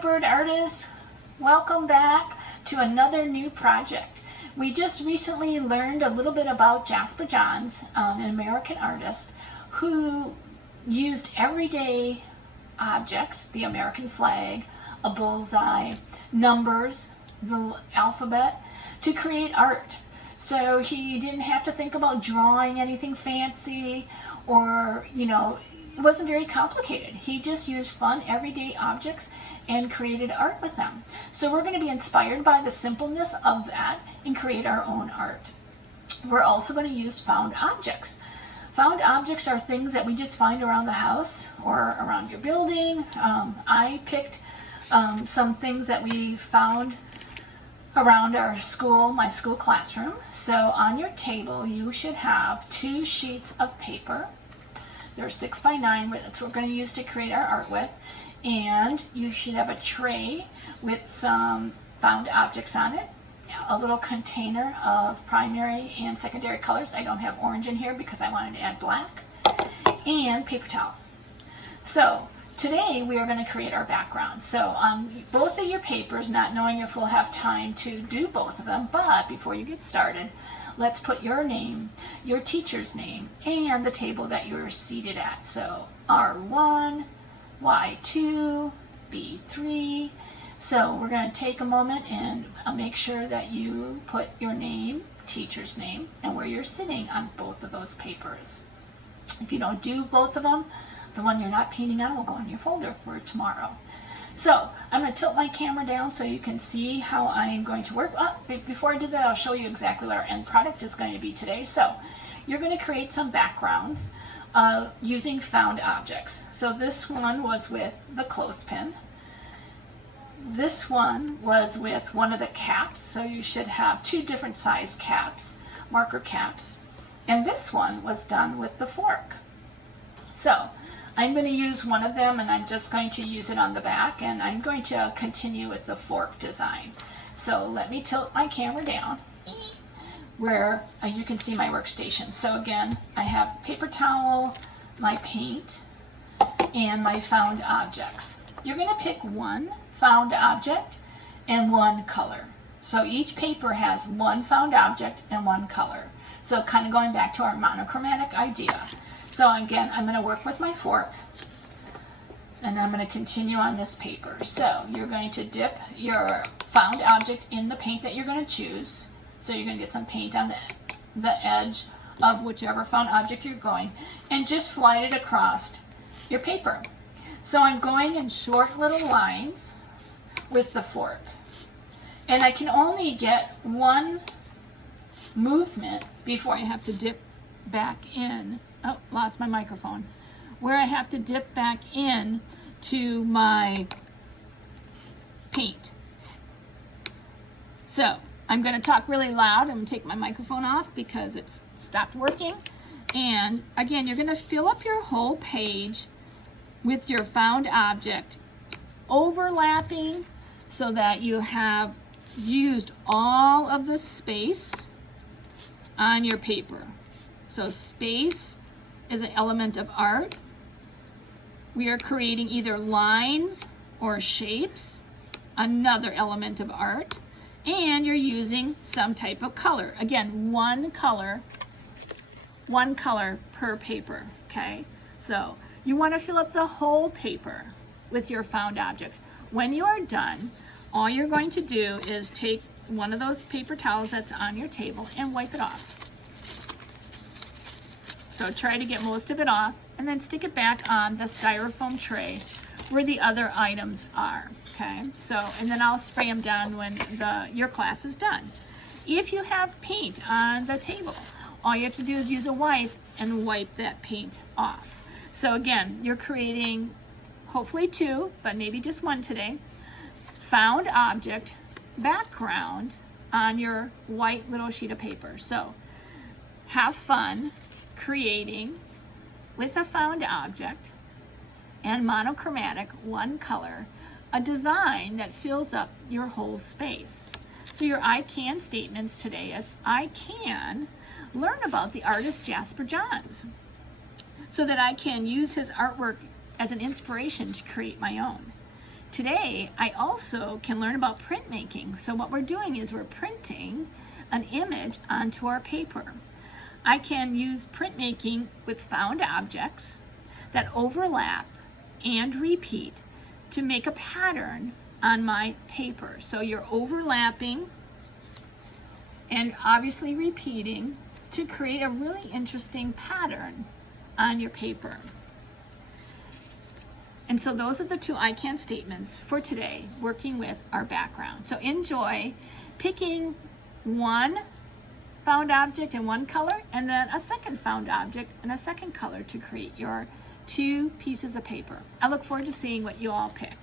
Thunderbird artists, welcome back to another new project. We just recently learned a little bit about Jasper Johns, an American artist who used everyday objects, the American flag, a bullseye, numbers, the alphabet, to create art. So he didn't have to think about drawing anything fancy or, it wasn't very complicated. He just used fun everyday objects and created art with them. So we're going to be inspired by the simpleness of that and create our own art. We're also going to use found objects. Found objects are things that we just find around the house or around your building. I picked some things that we found around our school, my school classroom. So on your table you should have 2 sheets of paper. They're 6 by 9, that's what we're going to use to create our art with. And you should have a tray with some found objects on it, a little container of primary and secondary colors. I don't have orange in here because I wanted to add black, and paper towels. So today we are going to create our background. So on both of your papers, not knowing if we'll have time to do both of them, but before you get started, let's put your name, your teacher's name, and the table that you're seated at. So R1, Y2, B3. So we're going to take a moment and make sure that you put your name, teacher's name, and where you're sitting on both of those papers. If you don't do both of them, the one you're not painting on will go in your folder for tomorrow. So I'm going to tilt my camera down so you can see how I'm going to work. Before I do that, I'll show you exactly what our end product is going to be today. So you're going to create some backgrounds using found objects. So this one was with the clothespin. This one was with one of the caps. So you should have 2 different size caps, marker caps. And this one was done with the fork. So I'm going to use one of them, and I'm just going to use it on the back, and I'm going to continue with the fork design. So let me tilt my camera down where you can see my workstation. So again, I have paper towel, my paint, and my found objects. You're going to pick one found object and one color. So each paper has one found object and one color. So kind of going back to our monochromatic idea. So again, I'm going to work with my fork, and I'm going to continue on this paper. So you're going to dip your found object in the paint that you're going to choose. So you're going to get some paint on the edge of whichever found object you're going, and just slide it across your paper. So I'm going in short little lines with the fork. And I can only get one movement before I have to dip back in. Oh, lost my microphone. Where I have to dip back in to my paint. So I'm going to talk really loud. I'm going to take my microphone off because it's stopped working. And again, you're going to fill up your whole page with your found object, overlapping so that you have used all of the space on your paper. So space is an element of art. We are creating either lines or shapes, another element of art, and you're using some type of color. Again, one color per paper, okay? So you want to fill up the whole paper with your found object. When you are done, all you're going to do is take one of those paper towels that's on your table and wipe it off. So try to get most of it off, and then stick it back on the styrofoam tray where the other items are, okay? So, and then I'll spray them down when your class is done. If you have paint on the table, all you have to do is use a wipe and wipe that paint off. So again, you're creating hopefully 2, but maybe just 1 today, found object background on your white little sheet of paper. So have fun creating with a found object and monochromatic, one color, a design that fills up your whole space. So your I can statements today is I can learn about the artist Jasper Johns so that I can use his artwork as an inspiration to create my own. Today, I also can learn about printmaking. So what we're doing is we're printing an image onto our paper. I can use printmaking with found objects that overlap and repeat to make a pattern on my paper. So you're overlapping and obviously repeating to create a really interesting pattern on your paper. And so those are the two I can statements for today, working with our background. So enjoy picking one found object in one color and then a second found object in a second color to create your two pieces of paper. I look forward to seeing what you all pick.